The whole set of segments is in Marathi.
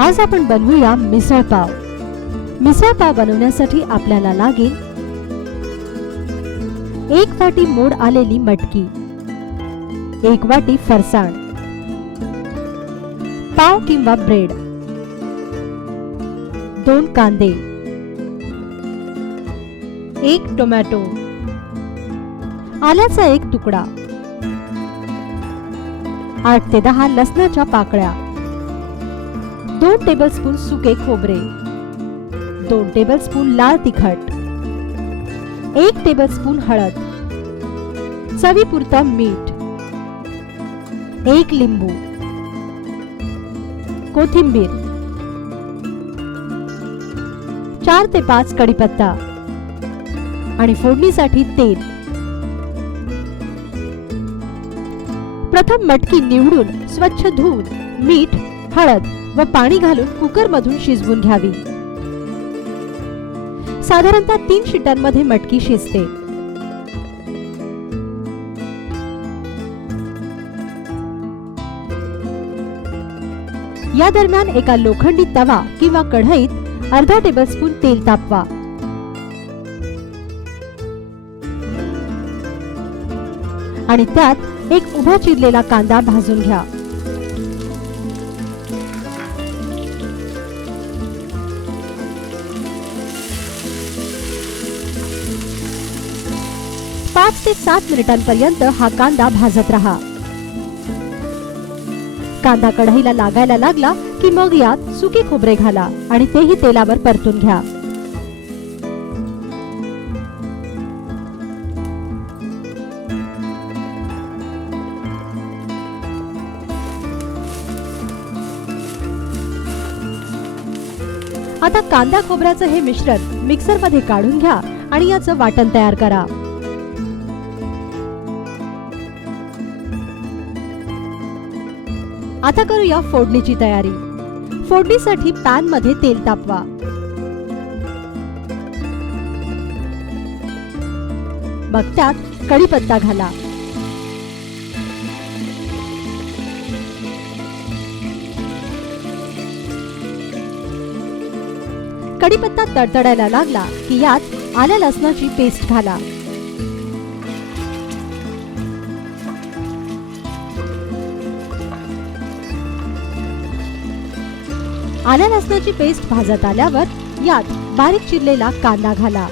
आज आपण बनवूया मिसळ पाव. मिसळ पाव बनवण्यासाठी आपल्याला लागेल एक वाटी मोड आलेली मटकी एक वाटी फरसाण पाव किंवा ब्रेड दोन कांदे एक टोमॅटो आल्याचा एक तुकडा आठ ते दहा लसणाच्या पाकळ्या दोन टेबलस्पून सुके खोबरे दोन टेबलस्पून लाल तिखट एक टेबलस्पून हळद चवीपुरता मीठ एक लिंबू कोथिंबीर चार ते पाच कढीपत्ता आणि फोडणीसाठी तेल. प्रथम मटकी निवडून स्वच्छ धुवून मीठ हळद व पाणी घालून कुकर मधून शिजवून घ्यावी. साधारणतः तीन शिटांमध्ये मटकी शिजते. या दरम्यान एका लोखंडी तवा किंवा कढईत अर्धा टेबलस्पून तेल तापवा. आणि त्यात एक उभा चिरलेला कांदा भाजून घ्या. पाच ते सात मिनिटांपर्यंत हा कांदा भाजत राहा. कांदा कढईला लागायला लागला की मग यात सुके खोबरे घाला आणि तेही तेलावर परतून घ्या. आता कांदा खोबऱ्याचं हे मिश्रण मिक्सरमध्ये काढून घ्या आणि याचं वाटण तयार करा. आता करूया फोडणीची तयारी. फोडणीसाठी पॅनमध्ये तेल तापवा. मग त्यात कढीपत्ता घाला. कढीपत्ता तडतडायला लागला की यात आल्या लसणाची पेस्ट घाला. आल्या लसणाची पेस्ट भाजत आल्यावर यात बारीक चिरलेला कांदा घाला.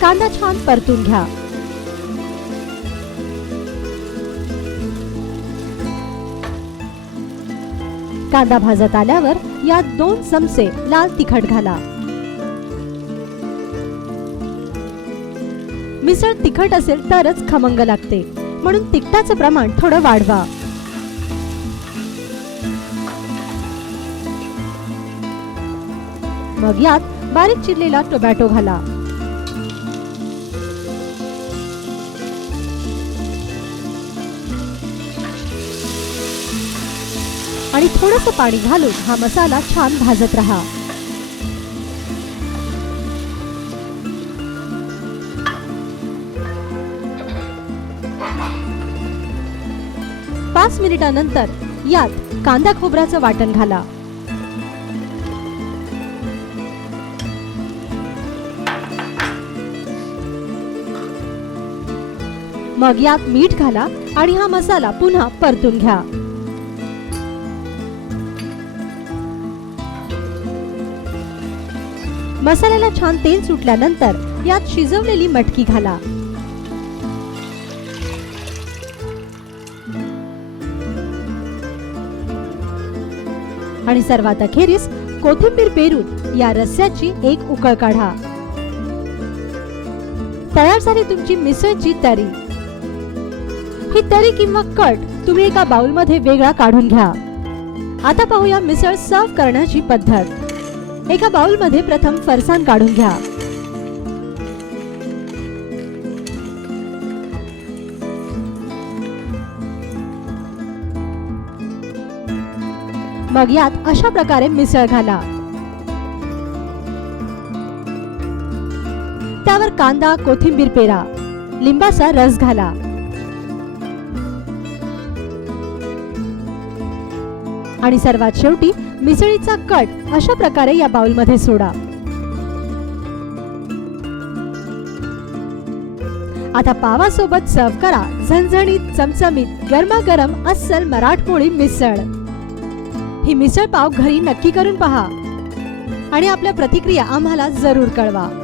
कांदा छान परतून घ्या. कांदा भाजत आल्यावर यात दोन चमचे लाल तिखट घाला. मिसळ तिखट असेल तरच खमंग लागते. म्हणून तिखटाचं प्रमाण थोडं वाढवा. मग यात बारीक चिरलेला टोमॅटो घाला. आणि थोडंसं पाणी घालून हा मसाला छान भाजत राहा. पाच मिनिटानंतर यात कांदा खोबऱ्याचं वाटण घाला. मग यात मीठ घाला आणि हा मसाला पुन्हा परतून घ्या. मसाल्याला छान तेल सुटल्यानंतर यात शिजवलेली मटकी घाला. आणि सर्वात अखेरीस कोथिंबीर पेरून या रस्स्याची एक उकळ काढा. तयार झाली तुमची मिसळची तरी. ही तरी किंवा कट तुम्ही एका बाउलमध्ये वेगळा काढून घ्या. आता पाहूया मिसळ सर्व करण्याची पद्धत. एका बाउलमध्ये प्रथम फरसाण काढून घ्या. मग यात अशा प्रकारे मिसळ घाला. त्यावर कांदा कोथिंबीर पेरा. लिंबाचा रस घाला. आणि सर्वात शेवटी मिसळीचा कट अशा प्रकारे या बाउलमध्ये सोडा. आता पावासोबत सर्व करा झणझणीत चमचमीत गरमागरम अस्सल मराठमोळी मिसळ. ही मिसळ पाव घरी नक्की करून पहा. आणि आपल्या प्रतिक्रिया आम्हाला जरूर कळवा.